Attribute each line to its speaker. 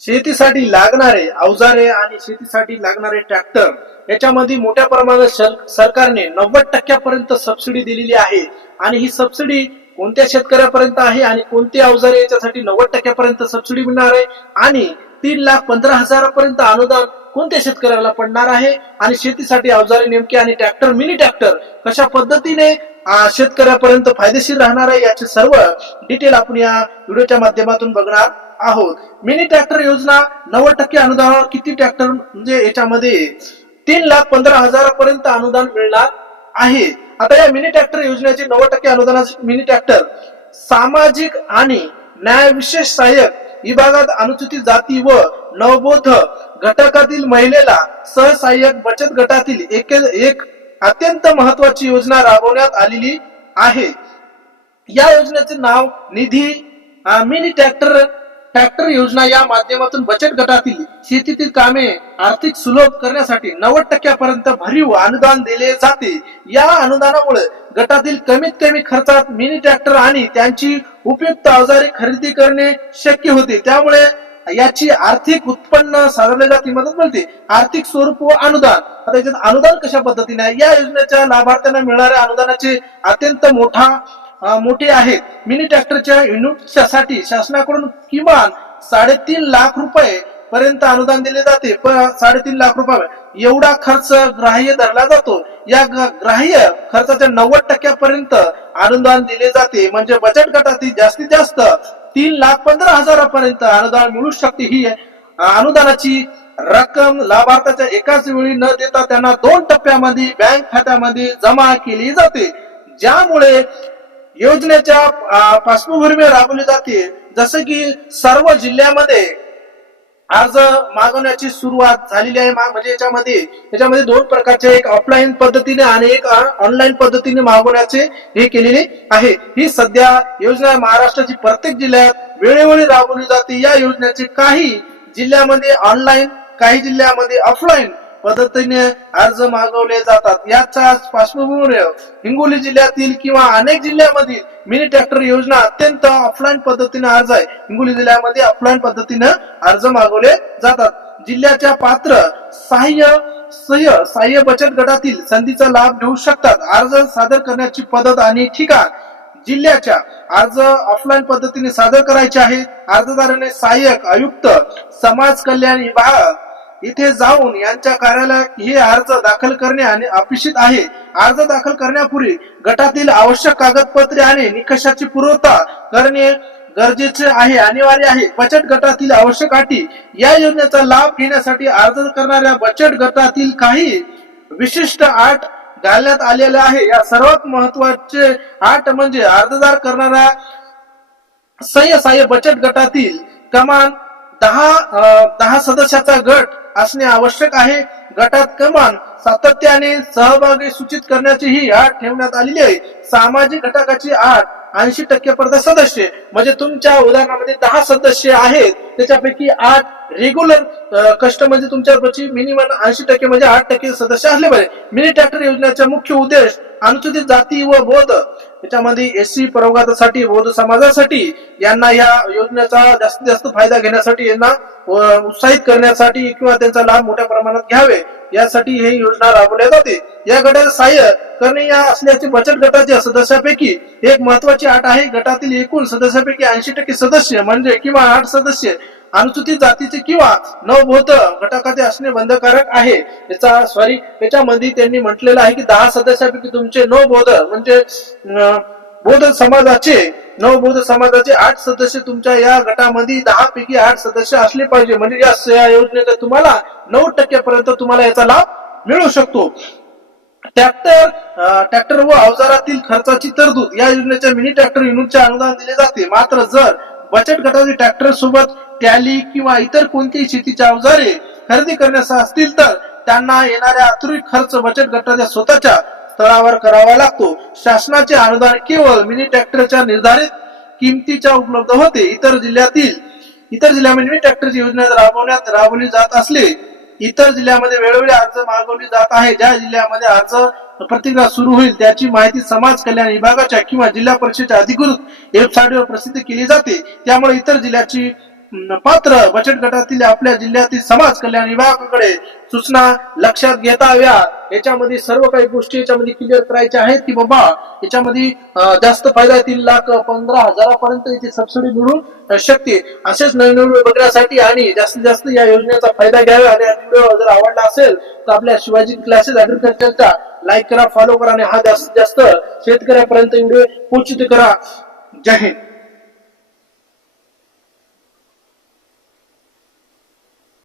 Speaker 1: शेतीसाठी लागणारे अवजारे आणि शेतीसाठी लागणारे ट्रॅक्टर याच्यामध्ये मोठ्या प्रमाणात सरकारने नव्वद टक्क्यापर्यंत सबसिडी दिलेली आहे. आणि ही सबसिडी कोणत्या शेतकऱ्यापर्यंत आहे आणि कोणते अवजारे याच्यासाठी नव्वद टक्क्यापर्यंत सबसिडी मिळणार आहे? आणि तीन लाख पंधरा हजारापर्यंत अनुदान कोणत्या शेतकऱ्याला पडणार आहे? आणि शेतीसाठी अवजारे नेमके आणि ट्रॅक्टर मिनी ट्रॅक्टर कशा पद्धतीने शेतकऱ्यापर्यंत फायदेशीर राहणार आहे याचे सर्व डिटेल आपण या व्हिडिओच्या माध्यमातून बघणार. आहोत. मिनी ट्रॅक्टर योजना नव्वद टक्के अनुदानावर किती ट्रॅक्टर म्हणजे याच्यामध्ये तीन लाख पंधरा हजारापर्यंत अनुदान मिळणार आहे. आता या मिनी ट्रॅक्टर योजनेचे नव्वद टक्के अनुदानाचे मिनी ट्रॅक्टर सामाजिक आणि न्याय विशेष सहाय्यक विभागात अनुसूचित जाती व नवबोध घटकातील महिलेला सहसहाय्यक बचत गटातील एक एक अत्यंत महत्वाची योजना राबवण्यात आलेली आहे. या योजनेचे नाव निधी मिनी ट्रॅक्टर ट्रॅक्टर योजना या माध्यमातून बचत गटातील शेतीतील कामे आर्थिक सुलभ करण्यासाठी नव्वद टक्क्यापर्यंत भरीव अनुदान दिले जाते. या अनुदानामुळे गटातील कमीत कमी खर्चात मिनी ट्रॅक्टर आणि त्यांची उपयुक्त अवजारे खरेदी करणे शक्य होते. त्यामुळे याची आर्थिक उत्पन्न साधरल्या जाते मदत मिळते. आर्थिक स्वरूप व अनुदान. आता याच्यात अनुदान कशा पद्धतीने या योजनेच्या लाभार्थ्यांना मिळणाऱ्या अनुदानाचे अत्यंत मोठा मोठे आहेत. मिनी ट्रॅक्टरच्या युनिटसाठी साठी शासनाकडून किमान साडेतीन लाख रुपये पर्यंत अनुदान दिले जाते. साडेतीन लाख रुपये. एवढा खर्च ग्राह्य धरला जातो. या ग्राह्य खर्चाच्या नव्वद टक्क्यापर्यंत अनुदान दिले जाते. म्हणजे बचत गटातील जास्तीत जास्त तीन लाख पंधरा हजारापर्यंत अनुदान मिळू शकते. ही अनुदानाची रक्कम लाभार्थ्याच्या एकाच वेळी न देता त्यांना दोन टप्प्यामध्ये बँक खात्यामध्ये जमा केली जाते. ज्यामुळे योजनेच्या पार्श्वभूमीवर राबवली जाते. जसं की सर्व जिल्ह्यामध्ये अर्ज मागवण्याची सुरुवात झालेली आहे. म्हणजे याच्यामध्ये याच्यामध्ये दोन प्रकारचे एक ऑफलाईन पद्धतीने आणि एक ऑनलाईन पद्धतीने मागवण्याचे हे केलेले आहे. ही सध्या योजना महाराष्ट्राची प्रत्येक जिल्ह्यात वेळोवेळी राबवली जाते. या योजनेचे काही जिल्ह्यामध्ये ऑनलाईन काही जिल्ह्यामध्ये ऑफलाईन पद्धतीने अर्ज मागवले जातात. याचा पार्श्वभूमीवर हिंगोली जिल्ह्यातील किंवा अनेक जिल्ह्यामधील मिनी ट्रॅक्टर योजना अत्यंत ऑफलाईन पद्धतीने अर्ज आहे. हिंगोली जिल्ह्यामध्ये ऑफलाईन पद्धतीने अर्ज मागवले जातात. जिल्ह्याच्या पात्र सहाय्य सह्य सहाय्य बचत गटातील संधीचा लाभ घेऊ शकतात. अर्ज सादर करण्याची पद्धत आणि ठिकाण जिल्ह्याच्या अर्ज ऑफलाईन पद्धतीने सादर करायचे आहे. अर्जदाराने सहाय्यक आयुक्त समाज कल्याण विभाग इथे जाऊन यांच्या कार्यालयात हे अर्ज दाखल करणे आणि अपेक्षित आहे. अर्ज दाखल करण्यापूर्वी गटातील आवश्यक कागदपत्रे आणि निकषाची पूर्तता करणे गरजेचे आहे अनिवार्य आहे. बचत गटातील आवश्यक अटी या योजनेचा लाभ घेण्यासाठी अर्ज करणाऱ्या बचत गटातील काही विशिष्ट आठ घालण्यात आलेल्या आहे. या सर्वात महत्त्वाचे आठ म्हणजे अर्जदार करणारा सह्य सहाय्य बचत गटातील कमान दहा अं, दहा सदस्याचा गट असणे आवश्यक आहे. गटात कमान सातत्याने सहभागी सूचित करण्याची ही अट ठेवण्यात आलेली आहे. सामाजिक घटकाची आठ ऐंशी टक्के पर्यंत सदस्य. म्हणजे तुमच्या उदाहरणामध्ये दहा सदस्य आहेत. त्याच्यापैकी आठ रेग्युलर कष्ट म्हणजे मिनिमम ऐंशी टक्के म्हणजे आठ टक्के सदस्य असले पाहिजे. मिनी ट्रॅक्टर योजनेचा मुख्य उद्देश अनुसूचित जाती व बौद्ध त्याच्यामध्ये एससी प्रवर्गासाठी बौद्ध समाजासाठी यांना या योजनेचा जास्तीत जास्त फायदा घेण्यासाठी यांना उत्साहित करण्यासाठी किंवा त्यांचा लाभ मोठ्या प्रमाणात घ्यावे. यासाठी ही योजना राबवल्या जाते. या गटाचे सहाय्य करणे या असल्याचे बचत गटाच्या सदस्यापैकी एक महत्वाची आठ आहे. गटातील एकूण सदस्यापैकी ऐंशी टक्के सदस्य म्हणजे किंवा आठ सदस्य अनुसूचित जातीचे किंवा नवबोध घटकाचे असणे बंधकारक आहे. याचा सॉरी त्याच्यामध्ये त्यांनी म्हटलेलं आहे की दहा सदस्यापैकी तुमचे नवबोध म्हणजे बौद्ध समाजाचे नवबौद्ध समाजाचे आठ सदस्य तुमच्या या गटामध्ये दहा पैकी आठ सदस्य असले पाहिजे. म्हणजे या योजनेचा तुम्हाला नऊ टक्क्यापर्यंत तुम्हाला याचा लाभ मिळू शकतो. ट्रॅक्टर ट्रॅक्टर व अवजारातील खर्चाची तरतूद. या योजनेच्या मिनी ट्रॅक्टर युनिटचे अनुदान दिले जाते. मात्र जर बचत गटातील ट्रॅक्टर सोबत टॅली किंवा इतर कोणतीही शेतीचे अवजारे खरेदी करण्यास असतील तर त्यांना येणाऱ्या अतिरिक्त खर्च बचत गटाच्या स्वतःच्या स्तरावर करावा लागतो. शासनाचे अनुदान केवळ मिनी ट्रॅक्टरच्या निर्धारित किमतीच्या उपलब्ध होते. इतर जिल्ह्यातील इतर जिल्ह्यामध्ये मिनी ट्रॅक्टरची योजना राबवण्यात राबवली जात असले इतर जिल्ह्यामध्ये वेळोवेळी अर्ज मागवली जात आहे. ज्या जिल्ह्यामध्ये अर्ज प्रतिक्रिया सुरू होईल त्याची माहिती समाज कल्याण विभागाच्या किंवा जिल्हा परिषदेच्या अधिकृत वेबसाईटवर प्रसिद्ध केली जाते. त्यामुळे इतर जिल्ह्याची पात्र बचत गटातील आपल्या जिल्ह्यातील समाज कल्याण विभागाकडे सूचना लक्षात घेताव्या याच्यामध्ये सर्व काही गोष्टी याच्यामध्ये क्लिअर करायच्या आहेत की बाबा याच्यामध्ये जास्त फायदा तीन लाख पंधरा हजारापर्यंत इथे सबसिडी मिळू शकते. असेच नवीन व्हिडिओ बघण्यासाठी आणि जास्तीत जास्त या योजनेचा फायदा घ्यावा आणि हा व्हिडिओ जर आवडला असेल तर आपल्या शिवाजी क्लासेस अग्रिकल्चरचा लाईक करा फॉलो करा आणि हा जास्तीत जास्त शेतकऱ्यापर्यंत व्हिडिओ पोचित करा. जय हिंद.